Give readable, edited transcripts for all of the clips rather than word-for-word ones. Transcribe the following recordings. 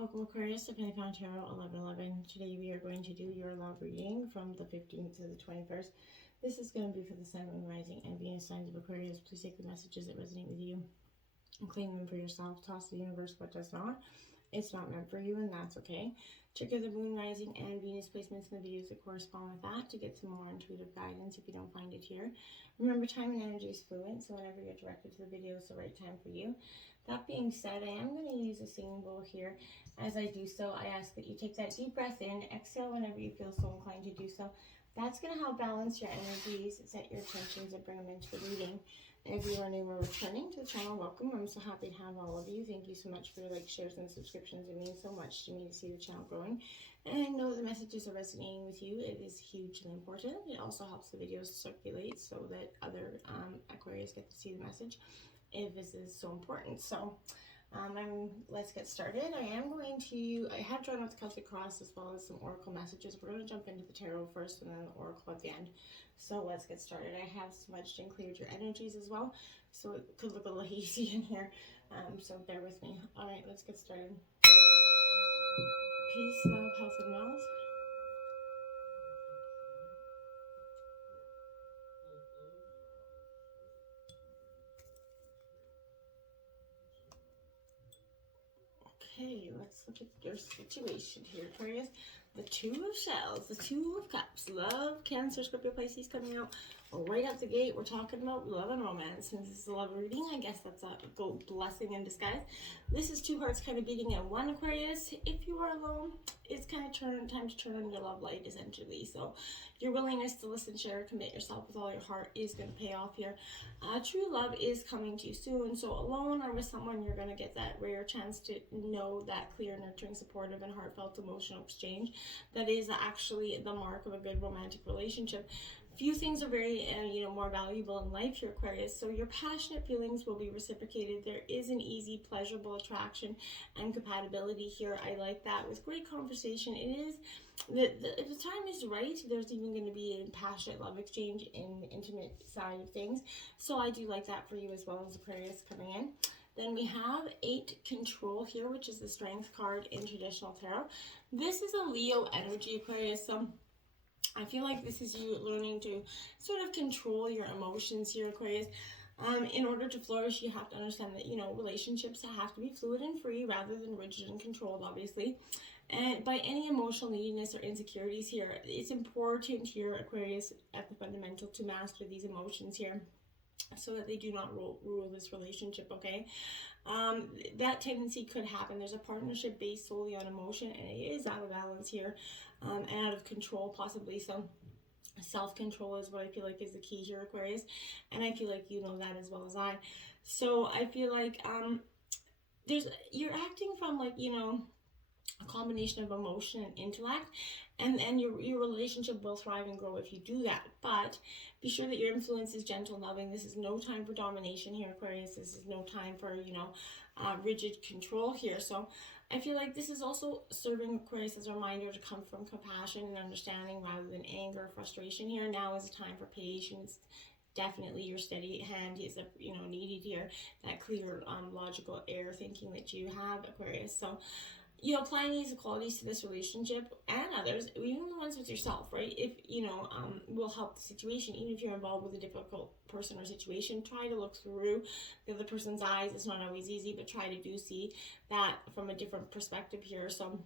Welcome Aquarius to Pentagon Tarot 1111. Today we are going to do your love reading from the 15th to the 21st. This is going to be for the Sun, Moon, Rising, and Venus signs of Aquarius. Please take the messages that resonate with you and claim them for yourself. Toss the universe what does not. It's not meant for you, and that's okay. Trigger the Moon, Rising, and Venus placements in the videos that correspond with that to get some more intuitive guidance if you don't find it here. Remember, time and energy is fluid, so whenever you're directed to the video, it's the right time for you. That being said, I am going to use a singing bowl here. As I do so, I ask that you take that deep breath in, exhale whenever you feel so inclined to do so. That's going to help balance your energies, set your intentions, and bring them into the reading. And if you are new or returning to the channel, welcome. I'm so happy to have all of you. Thank you so much for your likes, shares, and subscriptions. It means so much to me to see the channel growing. And I know the messages are resonating with you. It is hugely important. It also helps the videos circulate so that other Aquarius get to see the message if this is so important. So let's get started. I have drawn out the Celtic Cross as well as some Oracle messages. We're going to jump into the Tarot first and then the Oracle at the end. So let's get started. I have smudged and cleared your energies as well, so it could look a little hazy in here. So bear with me. All right, let's get started. Peace, love, health, and wealth. Okay, let's look at your situation here, Aquarius. The Two of Shells, the Two of Cups, love, Cancer, Scorpio, Pisces coming out right out the gate. We're talking about love and romance. Since this is a love reading, I guess that's a blessing in disguise. This is two hearts kind of beating at one, Aquarius. If you are alone, it's kind of time to turn on your love light, essentially. So your willingness to listen, share, commit yourself with all your heart is going to pay off here. True love is coming to you soon. So alone or with someone, you're going to get that rare chance to know that clear, nurturing, supportive, and heartfelt emotional exchange that is actually the mark of a good romantic relationship. Few things are very more valuable in life here, Aquarius, so your passionate feelings will be reciprocated. There is an easy, pleasurable attraction and compatibility here. I like that. With great conversation, it is if the time is right, there's even going to be a passionate love exchange in the intimate side of things. So I do like that for you as well as Aquarius coming in. Then we have 8 Control here, which is the Strength card in traditional tarot. This is a Leo energy, Aquarius. So I feel like this is you learning to sort of control your emotions here, Aquarius. In order to flourish, you have to understand that, relationships have to be fluid and free rather than rigid and controlled, obviously. And by any emotional neediness or insecurities here, it's important here, Aquarius, at the fundamental to master these emotions here so that they do not rule this relationship, okay? That tendency could happen. There's a partnership based solely on emotion, and it is out of balance here, and out of control possibly. So self-control is what I feel like is the key here, Aquarius, and I feel like you know that as well as I. So I feel like you're acting from like, a combination of emotion and intellect, and your relationship will thrive and grow if you do that. But be sure that your influence is gentle and loving. This is no time for domination here, Aquarius. This is no time for rigid control here. So I feel like this is also serving Aquarius as a reminder to come from compassion and understanding rather than anger or frustration here. Now is a time for patience. Definitely your steady hand is needed here. That clear logical air thinking that you have, Aquarius. So applying these qualities to this relationship and others, even the ones with yourself, right? If, will help the situation. Even if you're involved with a difficult person or situation, try to look through the other person's eyes. It's not always easy, but try to do see that from a different perspective here. So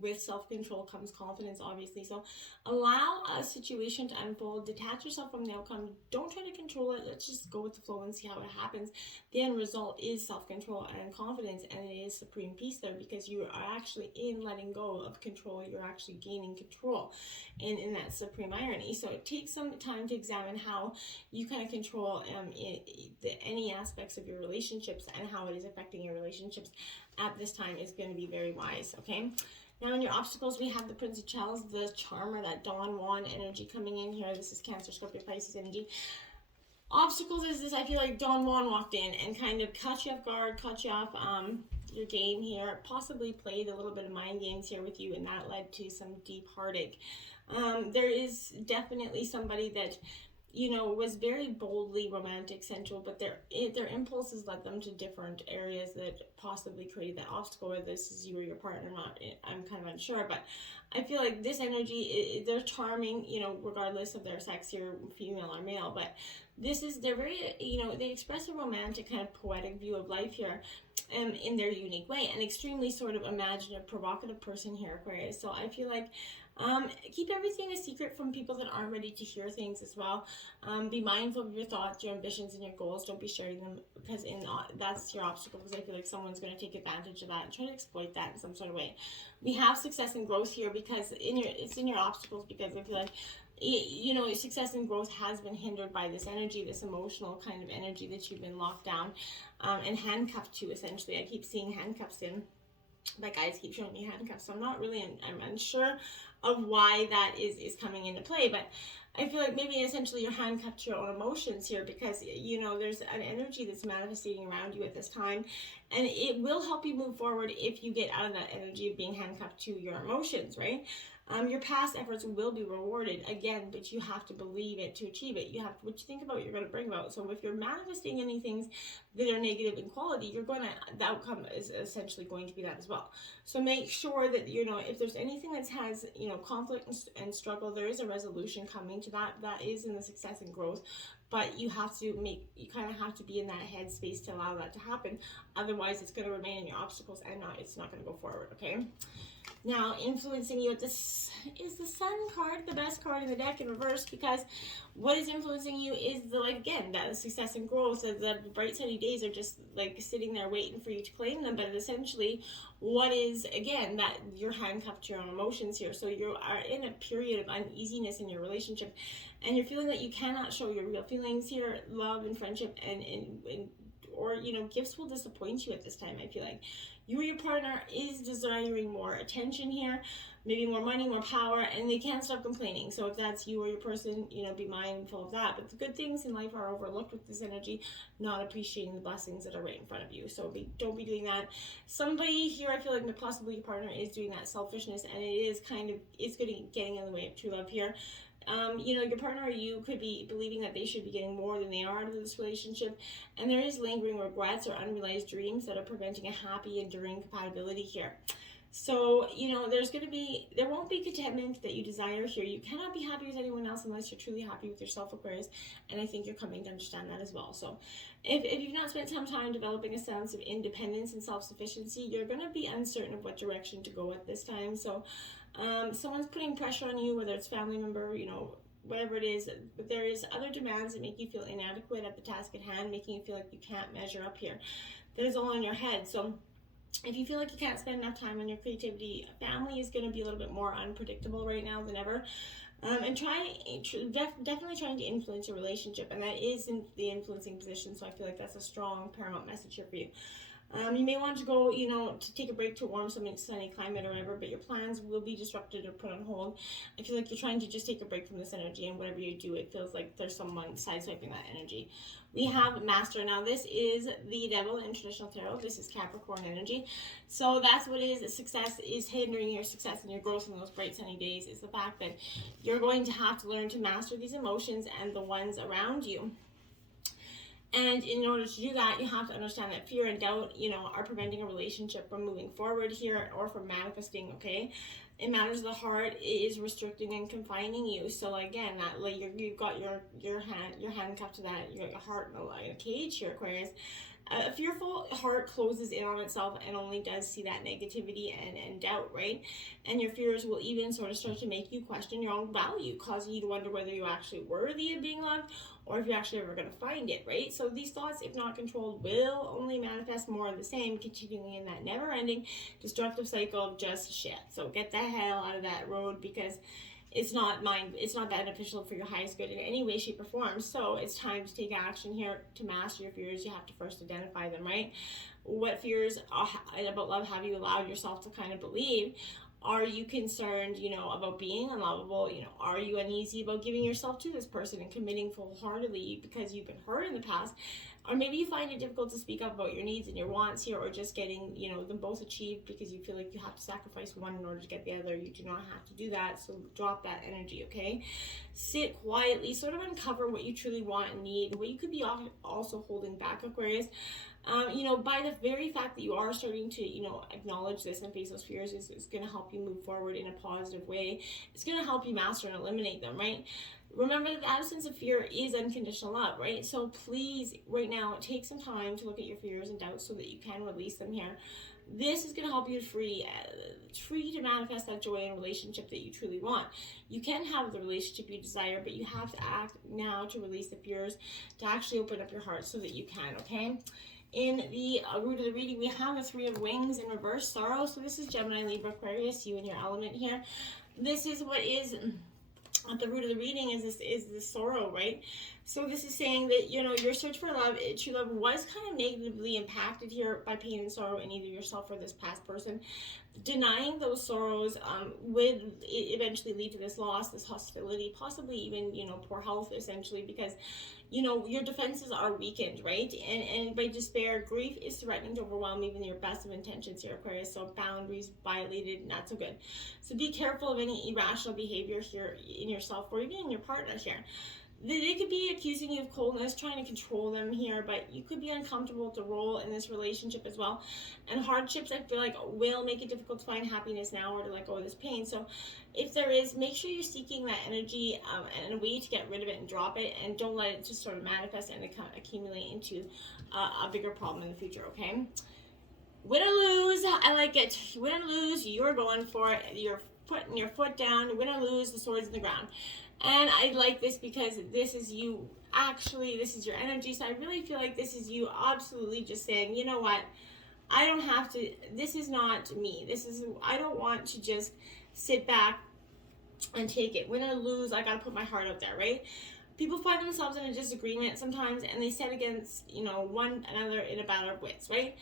with self-control comes confidence, obviously. So allow a situation to unfold. Detach yourself from the outcome. Don't try to control it. Let's just go with the flow and see how it happens. The end result is self-control and confidence, and it is supreme peace there, because you are actually in letting go of control. You're actually gaining control in that supreme irony. So it takes some time to examine how you kind of control any aspects of your relationships and how it is affecting your relationships at this time is going to be very wise, okay? Now in your obstacles, we have the Prince of Shells, the Charmer, that Don Juan energy coming in here. This is Cancer, Scorpio, Pisces energy. Obstacles is this, I feel like Don Juan walked in and kind of caught you off guard, caught you off your game here, possibly played a little bit of mind games here with you, and that led to some deep heartache. There is definitely somebody that was very boldly romantic, sensual, but their impulses led them to different areas that possibly created that obstacle. Whether this is you or your partner, not, I'm kind of unsure, but I feel like this energy, they're charming, regardless of their sex here, female or male, but they're very, they express a romantic kind of poetic view of life here, in their unique way, an extremely sort of imaginative, provocative person here, Aquarius. So I feel like keep everything a secret from people that aren't ready to hear things as well. Be mindful of your thoughts, your ambitions, and your goals. Don't be sharing them, because that's your obstacle, because I feel like someone's going to take advantage of that and try to exploit that in some sort of way. We have success and growth here because it's in your obstacles, because I feel like success and growth has been hindered by this energy, this emotional kind of energy that you've been locked down and handcuffed to, essentially. I keep seeing handcuffs in. My guys keep showing me handcuffs, so I'm unsure of why that is coming into play, but I feel like maybe essentially you're handcuffed to your own emotions here, because there's an energy that's manifesting around you at this time, and it will help you move forward if you get out of that energy of being handcuffed to your emotions, right? Your past efforts will be rewarded again, but you have to believe it to achieve it. What you think about, you're going to bring about. So if you're manifesting any things that are negative in quality, the outcome is essentially going to be that as well. So make sure that, if there's anything that has, conflict and struggle, there is a resolution coming to that. That is in the success and growth. But you kind of have to be in that headspace to allow that to happen. Otherwise, it's going to remain in your obstacles and it's not going to go forward, okay? Now, influencing you, this is the Sun card, the best card in the deck in reverse, because what is influencing you is that success and growth. The bright sunny days are just like sitting there waiting for you to claim them, but essentially what is, again, that you're handcuffed to your own emotions here. So you are in a period of uneasiness in your relationship, and you're feeling that you cannot show your real feelings here, love and friendship, or gifts will disappoint you at this time. I feel like you or your partner is desiring more attention here, maybe more money, more power, and they can't stop complaining. So if that's you or your person, be mindful of that. But the good things in life are overlooked with this energy, not appreciating the blessings that are right in front of you. So don't be doing that. Somebody here, I feel like possibly your partner is doing that selfishness, and it's getting in the way of true love here. Your partner or you could be believing that they should be getting more than they are out of this relationship, and there is lingering regrets or unrealized dreams that are preventing a happy, enduring compatibility here. So, there won't be contentment that you desire here. You cannot be happy with anyone else unless you're truly happy with yourself, Aquarius, and I think you're coming to understand that as well. So, if you've not spent some time developing a sense of independence and self-sufficiency, you're going to be uncertain of what direction to go at this time. So, someone's putting pressure on you, whether it's family member, whatever it is, but there is other demands that make you feel inadequate at the task at hand, making you feel like you can't measure up here. That is all in your head. So if you feel like you can't spend enough time on your creativity, family is going to be a little bit more unpredictable right now than ever. And definitely trying to influence your relationship, and that is in the influencing position, so I feel like that's a strong paramount message here for you. You may want to go, to take a break to a warm, sunny climate or whatever, but your plans will be disrupted or put on hold. I feel like you're trying to just take a break from this energy, and whatever you do, it feels like there's someone sideswiping that energy. We have Master. Now, this is the Devil in traditional tarot. This is Capricorn energy. So that's what success is hindering your success and your growth in those bright, sunny days, is the fact that you're going to have to learn to master these emotions and the ones around you. And in order to do that, you have to understand that fear and doubt, are preventing a relationship from moving forward here or from manifesting, okay? It matters the heart is restricting and confining you. So again, that you've got your handcuffed to that, you got your heart in a cage here, Aquarius. A fearful heart closes in on itself and only does see that negativity and doubt, right? And your fears will even sort of start to make you question your own value, causing you to wonder whether you're actually worthy of being loved or if you're actually ever going to find it, right? So these thoughts, if not controlled, will only manifest more of the same, continuing in that never-ending destructive cycle of just shit. So get the hell out of that road, because it's not beneficial for your highest good in any way, shape, or form. So it's time to take action here. To master your fears, you have to first identify them, right? What fears about love have you allowed yourself to kind of believe? Are you concerned, about being unlovable? Are you uneasy about giving yourself to this person and committing full-heartedly because you've been hurt in the past? Or maybe you find it difficult to speak up about your needs and your wants here, or just getting, them both achieved because you feel like you have to sacrifice one in order to get the other. You do not have to do that, so drop that energy, okay? Sit quietly, sort of uncover what you truly want and need, what you could be also holding back, Aquarius. By the very fact that you are starting to, acknowledge this and face those fears is going to help you move forward in a positive way. It's going to help you master and eliminate them, right? Remember that the absence of fear is unconditional love, right? So please, right now, take some time to look at your fears and doubts so that you can release them here. This is going to help you free to manifest that joy in a relationship that you truly want. You can have the relationship you desire, but you have to act now to release the fears, to actually open up your heart so that you can, okay? In the root of the reading, we have the Three of Wings in reverse, sorrow. So this is Gemini, Libra, Aquarius, you and your element here. This is what is at the root of the reading is this sorrow, right? So this is saying that, your search for love, true love, was kind of negatively impacted here by pain and sorrow in either yourself or this past person. Denying those sorrows would eventually lead to this loss, this hostility, possibly even, poor health, essentially, because, your defenses are weakened, right? And by despair, grief is threatening to overwhelm even your best of intentions here, Aquarius. So boundaries violated, not so good. So be careful of any irrational behavior here in yourself or even in your partner here. They could be accusing you of coldness, trying to control them here, but you could be uncomfortable with the role in this relationship as well. And hardships, I feel like, will make it difficult to find happiness now or to let go of this pain. So if there is, make sure you're seeking that energy and a way to get rid of it and drop it, and don't let it just sort of manifest and accumulate into a bigger problem in the future, okay? Win or lose, I like it. Win or lose, you're going for it. You're putting your foot down. Win or lose, the sword's in the ground. And I like this because this is you, actually, this is your energy. So I really feel like this is you absolutely just saying, you know what, I don't have to, this is not me. I don't want to just sit back and take it. Win or lose, I got to put my heart out there, right? People find themselves in a disagreement sometimes and they set against, one another in a battle of wits, right?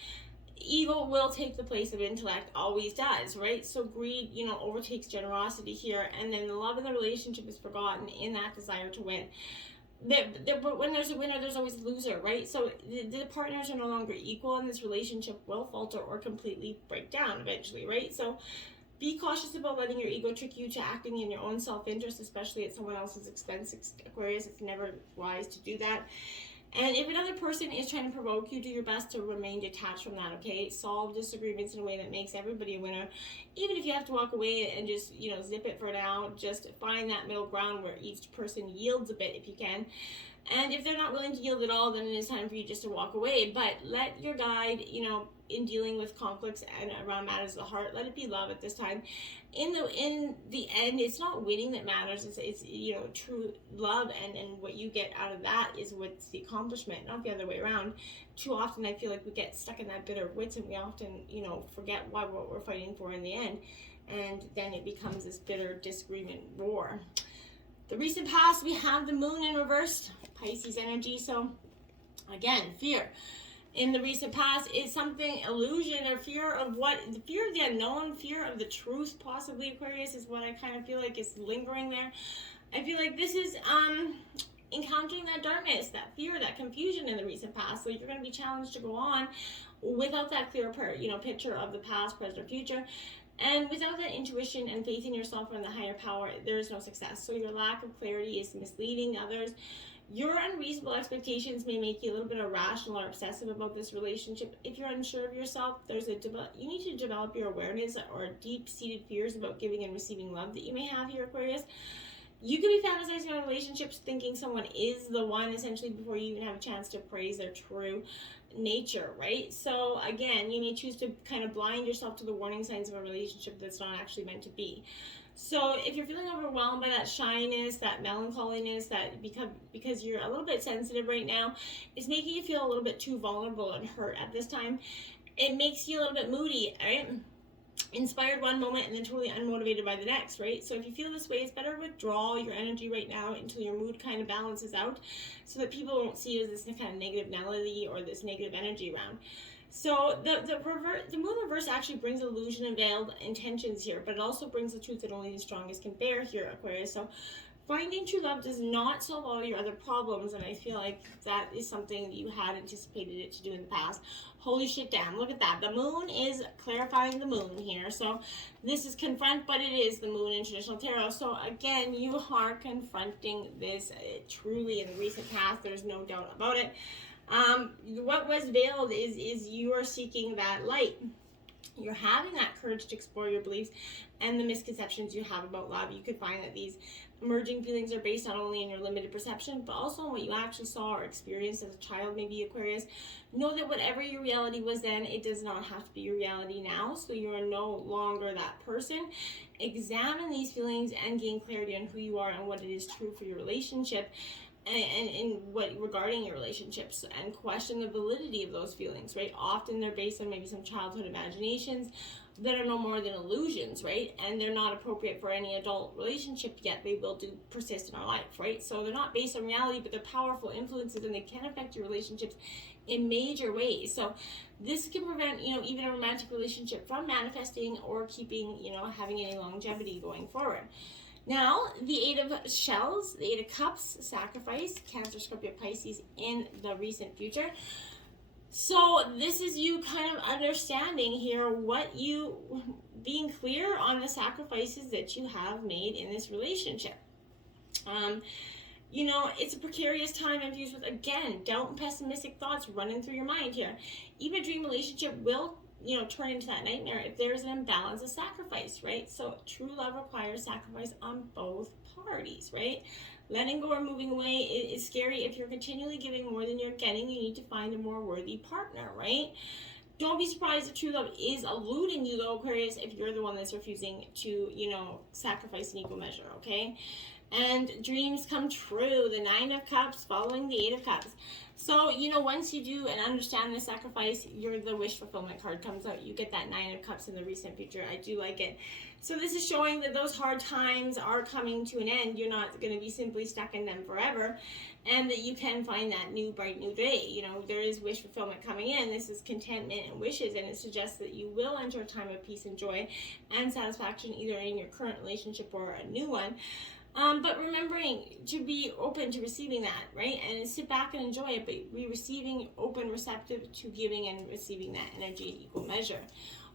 Ego will take the place of intellect, always does, right? So greed, overtakes generosity here, and then the love in the relationship is forgotten in that desire to win. But when there's a winner, there's always a loser, right? So the partners are no longer equal, and this relationship will falter or completely break down eventually, right? So be cautious about letting your ego trick you to acting in your own self-interest, especially at someone else's expense, Aquarius. It's never wise to do that. And if another person is trying to provoke you, do your best to remain detached from that, okay? Solve disagreements in a way that makes everybody a winner. Even if you have to walk away and just, zip it for now, just find that middle ground where each person yields a bit if you can. And if they're not willing to yield at all, then it is time for you just to walk away. But let your guide, in dealing with conflicts and around matters of the heart, let it be love at this time. In the end, it's not winning that matters. It's true love, and what you get out of that is what's the accomplishment, not the other way around. Too often, I feel like we get stuck in that bitter wits, and we often, forget what we're fighting for in the end, and then it becomes this bitter disagreement war. The recent past, we have the moon in reverse, Pisces energy. So again, fear. In the recent past is something, illusion or fear of the fear of the unknown, fear of the truth, possibly, Aquarius, is what I kind of feel like is lingering there. I feel like this is encountering that darkness, that fear, that confusion in the recent past. So you're going to be challenged to go on without that clear picture of the past, present, or future. And without that intuition and faith in yourself or in the higher power, there is no success. So your lack of clarity is misleading others. Your unreasonable expectations may make you a little bit irrational or obsessive about this relationship. If you're unsure of yourself, you need to develop your awareness or deep-seated fears about giving and receiving love that you may have here, Aquarius. You could be fantasizing on relationships, thinking someone is the one, essentially, before you even have a chance to appraise their true nature, right? So again, you may choose to kind of blind yourself to the warning signs of a relationship that's not actually meant to be. So if you're feeling overwhelmed by that shyness, that melancholiness, that because you're a little bit sensitive right now, it's making you feel a little bit too vulnerable and hurt at this time. It makes you a little bit moody, right? Inspired one moment and then totally unmotivated by the next, right? So if you feel this way, it's better to withdraw your energy right now until your mood kind of balances out, so that people won't see you as this kind of negative Nelly or this negative energy around. So the moon reverse actually brings illusion and veiled intentions here, but it also brings the truth that only the strongest can bear here, Aquarius. So Finding true love does not solve all your other problems, and I feel like that is something that you had anticipated it to do in the past. Holy shit, damn, look at that. The moon is clarifying the moon here. So this is confront, but it is the moon in traditional tarot. So again, you are confronting this truly in the recent past. There's no doubt about it. What was veiled is you are seeking that light. You're having that courage to explore your beliefs and the misconceptions you have about love. You could find that these emerging feelings are based not only in your limited perception, but also on what you actually saw or experienced as a child, maybe Aquarius. Know that whatever your reality was then, it does not have to be your reality now, so you are no longer that person. Examine these feelings and gain clarity on who you are and what it is true for your relationship. And what regarding your relationships, and question the validity of those feelings, right? Often they're based on maybe some childhood imaginations that are no more than illusions, right? And they're not appropriate for any adult relationship, yet they will persist in our life, right? So they're not based on reality, but they're powerful influences, and they can affect your relationships in major ways. So this can prevent, even a romantic relationship from manifesting or keeping, having any longevity going forward. Now, the Eight of Shells, the Eight of Cups, sacrifice, Cancer, Scorpio, Pisces in the recent future. So this is you kind of understanding here being clear on the sacrifices that you have made in this relationship. It's a precarious time infused with, again, doubt and pessimistic thoughts running through your mind here. Even a dream relationship will turn into that nightmare if there's an imbalance of sacrifice, right? So true love requires sacrifice on both parties, right? Letting go or moving away is scary. If you're continually giving more than you're getting, you need to find a more worthy partner, right? Don't be surprised if true love is eluding you, though, Aquarius, if you're the one that's refusing to, sacrifice in equal measure, okay? And dreams come true. The Nine of Cups following the Eight of Cups. So, once you do and understand the sacrifice, the wish fulfillment card comes out. You get that Nine of Cups in the recent future. I do like it. So this is showing that those hard times are coming to an end. You're not going to be simply stuck in them forever. And that you can find that new, bright new day. There is wish fulfillment coming in. This is contentment and wishes. And it suggests that you will enter a time of peace and joy and satisfaction, either in your current relationship or a new one. But remembering to be open to receiving that, right? And sit back and enjoy it, but be receiving, open, receptive to giving and receiving that energy in equal measure.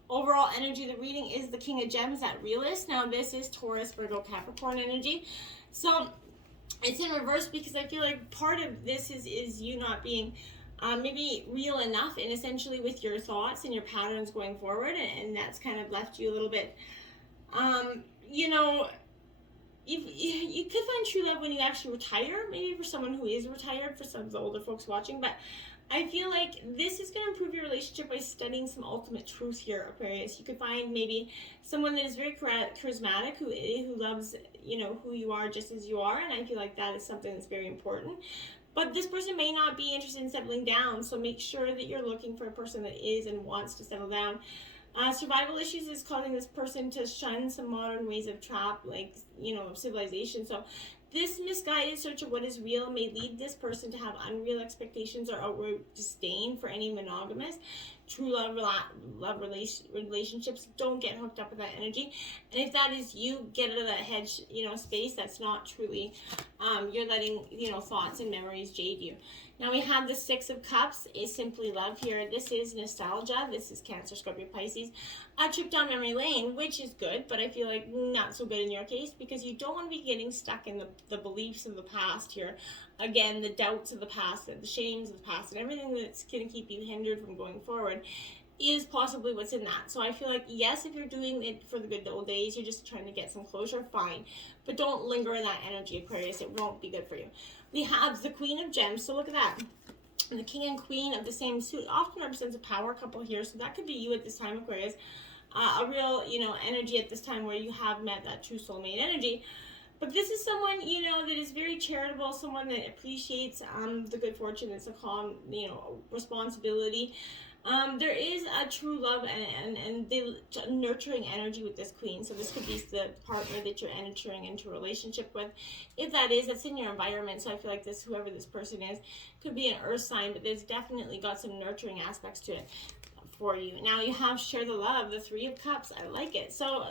Overall energy of the reading is the King of Gems, that realist. Now this is Taurus, Virgo, Capricorn energy. So it's in reverse because I feel like part of this is you not being maybe real enough and essentially with your thoughts and your patterns going forward. And that's kind of left you a little bit, you could find true love when you actually retire, maybe for someone who is retired, for some of the older folks watching, but I feel like this is going to improve your relationship by studying some ultimate truth here, Aquarius. You could find maybe someone that is very charismatic, who loves, who you are just as you are, and I feel like that is something that's very important. But this person may not be interested in settling down, so make sure that you're looking for a person that is and wants to settle down. Survival issues is causing this person to shun some modern ways of civilization. So this misguided search of what is real may lead this person to have unreal expectations or outright disdain for any monogamous, true love relationships. Don't get hooked up with that energy. And if that is you, get out of that head, space. That's not truly, you're letting, thoughts and memories jade you. Now we have the Six of Cups, is simply love here. This is nostalgia. This is Cancer, Scorpio, Pisces. A trip down memory lane, which is good, but I feel like not so good in your case because you don't want to be getting stuck in the beliefs of the past here. Again, the doubts of the past, the shames of the past, and everything that's going to keep you hindered from going forward is possibly what's in that. So I feel like, yes, if you're doing it for the good old days, you're just trying to get some closure, fine. But don't linger in that energy, Aquarius. It won't be good for you. We have the Queen of Gems. So look at that. And the King and Queen of the same suit often represents a power couple here. So that could be you at this time, Aquarius. A real, energy at this time where you have met that true soulmate energy. But this is someone, that is very charitable, someone that appreciates the good fortune. It's a calm, responsibility. There is a true love and the nurturing energy with this queen. So this could be the partner that you're entering into a relationship with. If that is, that's in your environment. So I feel like whoever this person is, could be an earth sign, but there's definitely got some nurturing aspects to it for you. Now you have share the love, the Three of Cups. I like it. So,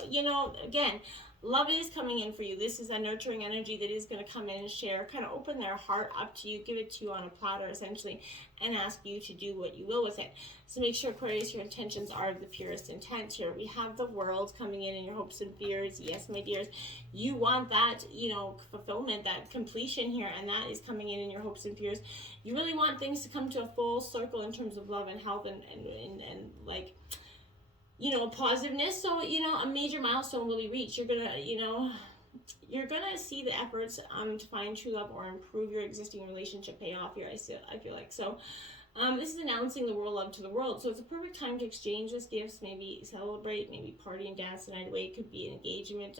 again, Love is coming in for you. This is a nurturing energy that is going to come in and share, kind of open their heart up to you, give it to you on a platter essentially, and ask you to do what you will with it. So make sure, Aquarius, your intentions are the purest intent here. We have the world coming in your hopes and fears. Yes, my dears, you want that, you know, fulfillment, that completion here, and that is coming in your hopes and fears. You really want things to come to a full circle in terms of love and health and like, you know, positiveness. So, you know, a major milestone will be reached. You're gonna, you know, you're gonna see the efforts to find true love or improve your existing relationship pay off here. I feel like so. This is announcing the world love to the world. So it's a perfect time to exchange those gifts, maybe celebrate, maybe party and dance the night away. It could be an engagement,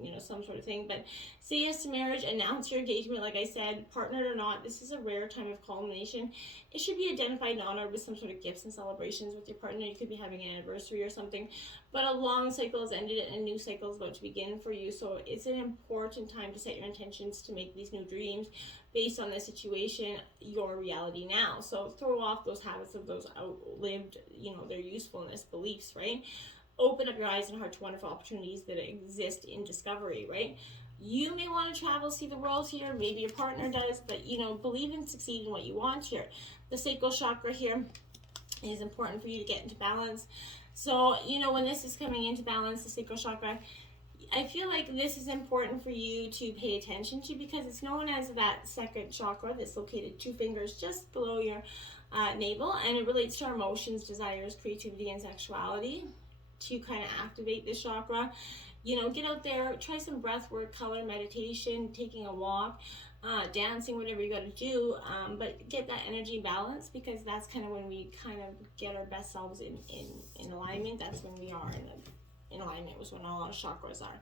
you know, some sort of thing. But say yes to marriage, announce your engagement. Like I said, partnered or not, this is a rare time of culmination. It should be identified and honored with some sort of gifts and celebrations with your partner. You could be having an anniversary or something. But a long cycle has ended and a new cycle is about to begin for you. So it's an important time to set your intentions to make these new dreams based on the situation your reality now. So throw off those habits of those outlived, you know, their usefulness beliefs, right? Open up your eyes and heart to wonderful opportunities that exist in discovery, right? You may want to travel, see the world here. Maybe your partner does, but, you know, believe and succeed in what you want here. The sacral chakra here is important for you to get into balance. So, you know, when this is coming into balance, the sacral chakra, I feel like this is important for you to pay attention to because it's known as that second chakra that's located 2 fingers just below your navel, and it relates to our emotions, desires, creativity, and sexuality. To kind of activate this chakra, you know, get out there, try some breath work, color, meditation, taking a walk, dancing, whatever you got to do, but get that energy balance because that's kind of when we kind of get our best selves in alignment. That's when we are in alignment with when all our chakras are.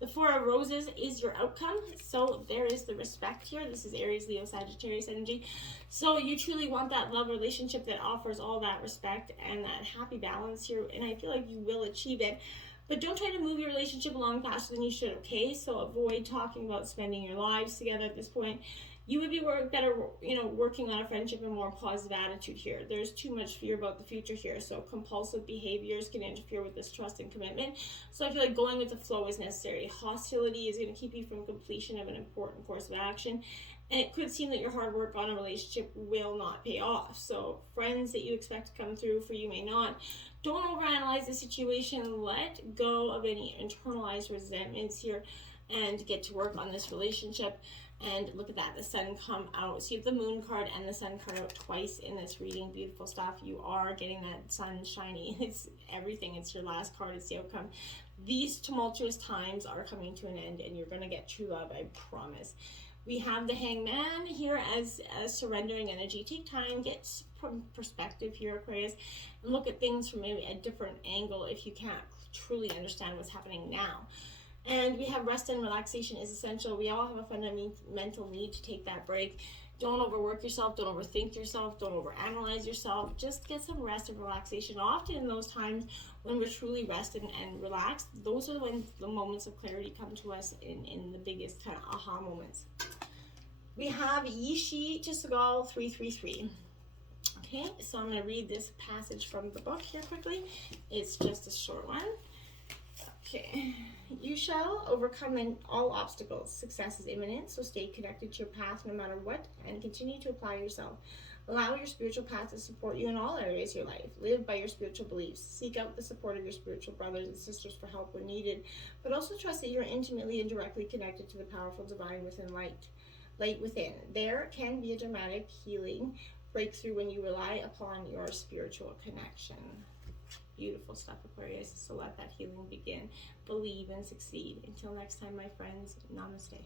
The 4 of Roses is your outcome. So there is the respect here. This is Aries, Leo, Sagittarius energy. So you truly want that love relationship that offers all that respect and that happy balance here. And I feel like you will achieve it. But don't try to move your relationship along faster than you should, okay? So avoid talking about spending your lives together at this point. You would be better, you know, working on a friendship and more positive attitude here. There's too much fear about the future here. So compulsive behaviors can interfere with this trust and commitment. So I feel like going with the flow is necessary. Hostility is going to keep you from completion of an important course of action. And it could seem that your hard work on a relationship will not pay off. So friends that you expect to come through for you may not. Don't overanalyze the situation. Let go of any internalized resentments here and get to work on this relationship. And look at that, the sun come out. So you have the moon card and the sun card out twice in this reading. Beautiful stuff. You are getting that sun shiny. It's everything. It's your last card. It's the outcome. These tumultuous times are coming to an end and you're going to get true love, I promise. We have the Hangman here as a surrendering energy. Take time, get from perspective here, Aquarius, and look at things from maybe a different angle if you can't truly understand what's happening now. And we have rest and relaxation is essential. We all have a fundamental need to take that break. Don't overwork yourself. Don't overthink yourself. Don't overanalyze yourself. Just get some rest and relaxation. Often in those times when we're truly rested and relaxed, those are when the moments of clarity come to us in the biggest kind of aha moments. We have Yishi Chisagal 333. Okay, so I'm going to read this passage from the book here quickly. It's just a short one. Okay, you shall overcome all obstacles. Success is imminent, so stay connected to your path no matter what and continue to apply yourself. Allow your spiritual path to support you in all areas of your life. Live by your spiritual beliefs. Seek out the support of your spiritual brothers and sisters for help when needed, but also trust that you're intimately and directly connected to the powerful divine within light within. There can be a dramatic healing breakthrough when you rely upon your spiritual connection. Beautiful stuff, Aquarius. So let that healing begin. Believe and succeed. Until next time, my friends, namaste.